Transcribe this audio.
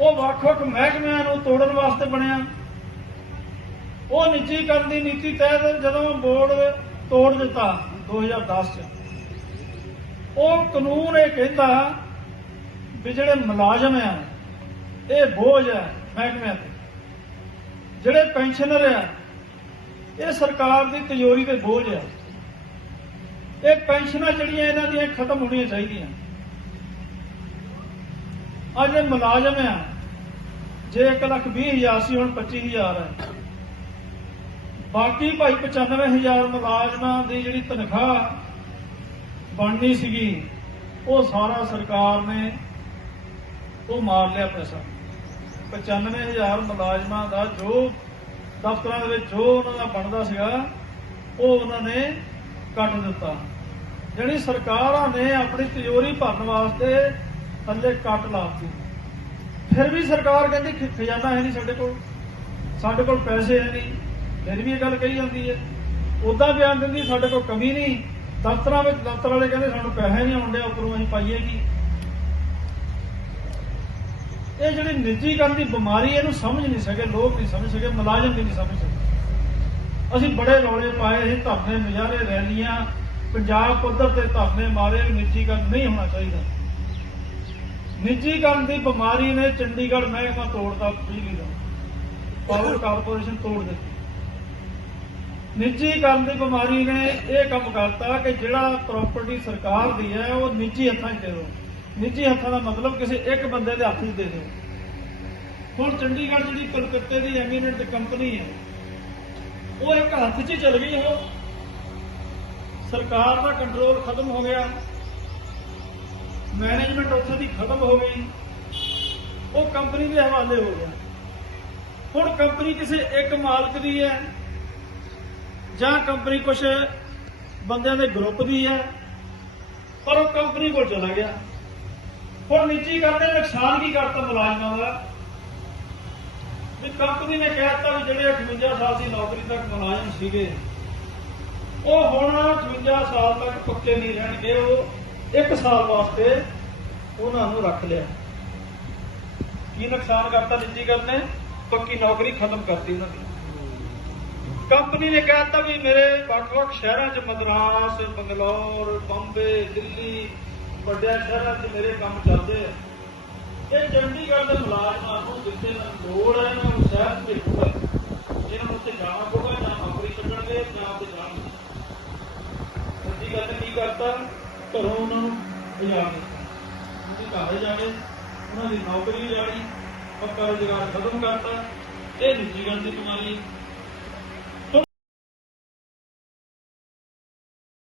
ਉਹ ਵੱਖ-ਵੱਖ ਮਹਿਕਮਿਆਂ ਨੂੰ ਤੋੜਨ ਵਾਸਤੇ ਬਣਿਆ। ਉਹ ਨਿੱਜੀਕਰਨ ਦੀ ਨੀਤੀ ਤਹਿਤ ਜਦੋਂ ਬੋਰਡ ਤੋੜ ਦਿੱਤਾ 2010 ਚ। ਉਹ ਕਾਨੂੰਨ ਇਹ ਕਹਿੰਦਾ ਵੀ ਜਿਹੜੇ ਮੁਲਾਜ਼ਮ ਆ, ਇਹ ਬੋਝ ਹੈ ਮਹਿਕਮਿਆਂ ਤੇ। ਜਿਹੜੇ ਪੈਨਸ਼ਨਰ ਆ, ਇਹ ਸਰਕਾਰ ਦੀ ਤਿਜੋਰੀ ਤੇ ਬੋਝ ਆ। ਇਹ ਪੈਨਸ਼ਨਾਂ ਜਿਹੜੀਆਂ ਇਹਨਾਂ ਦੀਆਂ ਖਤਮ ਹੋਣੀਆਂ ਚਾਹੀਦੀਆਂ। ਅੱਜ ਇਹ ਮੁਲਾਜ਼ਮ ਆ। ਜੇ 1 ਲੱਖ 20 ਹਜ਼ਾਰ ਸੀ, ਹੁਣ 25000 ਹੈ ਬਾਕੀ ਭਾਈ 95000 ਮੁਲਾਜ਼ਮਾਂ ਦੀ ਜਿਹੜੀ ਤਨਖਾਹ ਬਣਨੀ ਸੀਗੀ, ਉਹ ਸਾਰਾ ਸਰਕਾਰ ਨੇ ਉਹ ਮਾਰ ਲਿਆ ਪੈਸਾ। 95000 ਮੁਲਾਜ਼ਮਾਂ ਦਾ ਜੋ ਦਫ਼ਤਰਾਂ ਦੇ ਵਿੱਚ ਜੋ ਉਹਨਾਂ ਦਾ ਬਣਦਾ ਸੀਗਾ, ਉਹ ਉਹਨਾਂ ਨੇ ਕੱਟ ਦਿੱਤਾ। ਜਿਹੜੀ ਸਰਕਾਰਾਂ ਨੇ ਆਪਣੀ ਤਿਜੋਰੀ ਭਰਨ ਵਾਸਤੇ ਥੱਲੇ ਕੱਟ ਲਾਤੀ। ਫਿਰ ਵੀ ਸਰਕਾਰ ਕਹਿੰਦੀ ਖਜ਼ਾਨਾ ਹੈ ਨਹੀਂ ਸਾਡੇ ਕੋਲ। ਸਾਡੇ ਕੋਲ ਪੈਸੇ ਹੈ ਨਹੀਂ। ਫਿਰ ਵੀ ਇਹ ਗੱਲ ਕਹੀ ਜਾਂਦੀ ਹੈ। ਉਦਾਂ ਬਿਆਨ ਦਿੰਦੀ, ਸਾਡੇ ਕੋਲ ਕਮੀ ਨਹੀਂ। ਦਫ਼ਤਰਾਂ ਵਿੱਚ, ਦਫ਼ਤਰ ਵਾਲੇ ਕਹਿੰਦੇ ਸਾਨੂੰ ਪੈਸੇ ਨਹੀਂ ਆਉਂਦੇ ਉੱਪਰੋਂ ਅਸੀਂ ਪਾਈਏ ਕੀ? ਇਹ ਜਿਹੜੀ ਨਿੱਜੀਕਰਨ ਦੀ ਬਿਮਾਰੀ ਇਹਨੂੰ ਸਮਝ ਨਹੀਂ ਸਕੇ, ਲੋਕ ਨਹੀਂ ਸਮਝ ਸਕੇ, ਮੁਲਾਜ਼ਮ ਵੀ ਨਹੀਂ ਸਮਝ ਸਕੇ। ਅਸੀਂ ਬੜੇ ਰੌਲੇ ਪਾਏ, ਅਸੀਂ ਧਰਨੇ ਮੁਜ਼ਾਹਰੇ ਰੈਲੀਆਂ, ਪੰਜਾਬ ਪੱਧਰ ਤੇ ਧਰਨੇ ਮਾਰੇ ਵੀ ਨਿੱਜੀਕਰਨ ਨਹੀਂ ਹੋਣਾ ਚਾਹੀਦਾ। ਨਿੱਜੀਕਰਨ ਦੀ ਬਿਮਾਰੀ ਨੇ ਚੰਡੀਗੜ੍ਹ ਮਹਿਕਮਾ ਤੋੜਤਾ, ਬਿਜਲੀ ਦਾ। ਪਾਵਰ ਕਾਰਪੋਰੇਸ਼ਨ ਤੋੜ ਦਿੱਤੀ। ਨਿੱਜੀਕਰਨ ਦੀ ਬਿਮਾਰੀ ਨੇ ਇਹ ਕੰਮ ਕਰਤਾ ਕਿ ਜਿਹੜਾ ਪ੍ਰਾਪਰਟੀ ਸਰਕਾਰ ਦੀ ਹੈ, ਉਹ ਨਿੱਜੀ ਹੱਥਾਂ 'ਚ ਦੇ ਦਿਓ। ਨਿੱਜੀ ਹੱਥਾਂ ਦਾ ਮਤਲਬ ਕਿਸੇ ਇੱਕ ਬੰਦੇ ਦੇ ਹੱਥ 'ਚ ਦੇ ਦਿਓ। ਹੁਣ ਚੰਡੀਗੜ੍ਹ ਜਿਹੜੀ ਕਲਕੱਤੇ ਦੀ ਐਮੀਨੈਂਟ ਕੰਪਨੀ ਹੈ, ਉਹ ਇੱਕ ਹੱਥ 'ਚ ਹੀ ਚਲ ਗਈ ਉਹ। ਸਰਕਾਰ ਦਾ ਕੰਟਰੋਲ ਖਤਮ ਹੋ ਗਿਆ। ਮੈਨੇਜਮੈਂਟ ਉੱਥੇ ਦੀ ਖਤਮ ਹੋ ਗਈ। ਉਹ ਕੰਪਨੀ ਦੇ ਹਵਾਲੇ ਹੋ ਗਿਆ। ਹੁਣ ਕੰਪਨੀ ਕਿਸੇ ਇੱਕ ਮਾਲਕ ਦੀ ਹੈ ਜਾਂ ਕੰਪਨੀ ਕੁਝ ਬੰਦਿਆਂ ਦੇ ਗਰੁੱਪ ਦੀ ਹੈ, ਪਰ ਉਹ ਕੰਪਨੀ ਕੋਲ ਚਲਾ ਗਿਆ। ਹੁਣ ਨਿੱਜੀ ਕਰਦੇ ਨੁਕਸਾਨ ਕੀ ਕਰਤਾ ਮੁਲਾਜ਼ਮਾਂ ਦਾ? ਵੀ ਕੰਪਨੀ ਨੇ ਕਹਿਤਾ ਵੀ ਜਿਹੜੇ 58 ਸਾਲ ਦੀ ਨੌਕਰੀ ਤੱਕ ਮੁਲਾਜ਼ਮ ਸੀਗੇ, ਉਹ ਹੁਣ 58 ਸਾਲ ਤੱਕ ਪੱਕੇ ਨਹੀਂ ਰਹਿਣਗੇ, ਉਹ 1 ਸਾਲ ਵਾਸਤੇ ਉਹਨਾਂ ਨੂੰ ਰੱਖ ਲਿਆ। ਕੀ ਨੁਕਸਾਨ ਕਰਤਾ ਨਿੱਜੀ ਨੇ? ਪੱਕੀ ਨੌਕਰੀ ਖਤਮ ਕਰਤੀ ਉਹਨਾਂ ਦੀ ਕੰਪਨੀ ਨੇ ਕਹਿਤਾ ਵੀ ਮੇਰੇ ਵੱਖ-ਵੱਖ ਸ਼ਹਿਰਾਂ 'ਚ ਮਦਰਾਸ, ਬੰਗਲੌਰ, ਬੰਬੇ, ਦਿੱਲੀ ਵੱਡਿਆਂ ਸ਼ਹਿਰਾਂ 'ਚ ਮੇਰੇ ਕੰਮ ਚੱਲਦੇ ਆ। ਇਹ ਚੰਡੀਗੜ੍ਹ ਦੇ ਮੁਲਾਜ਼ਮਾਂ ਨੂੰ ਜਿੱਥੇ ਲੋੜ ਹੈ ਨਾ ਉਹ ਸ਼ਹਿਰ 'ਚ ਭੇਜੂਗਾ ਜਿਹਨਾਂ ਨੂੰ ਉੱਥੇ ਜਾਣਾ ਪਊਗਾ ਜਾਂ ਨੌਕਰੀ ਛੱਡਣਗੇ ਜਾਂ ਉੱਥੇ ਜਾਣਗੇ ਚੰਡੀਗੜ੍ਹ ਨੇ ਕੀ ਕਰਤਾ? ਘਰੋਂ ਉਹਨਾਂ ਨੂੰ ਪੰਜਾਬ ਦਿੱਤਾ। ਉਹਦੇ ਘਰ ਜਾਣੇ ਉਹਨਾਂ ਦੀ ਨੌਕਰੀ ਉਜਾੜੀ ਪੱਕਾ ਰੁਜ਼ਗਾਰ ਖਤਮ ਕਰਤਾ। ਇਹ ਨਿੱਜੀਕਰਨ ਦੀ ਬਿਮਾਰੀ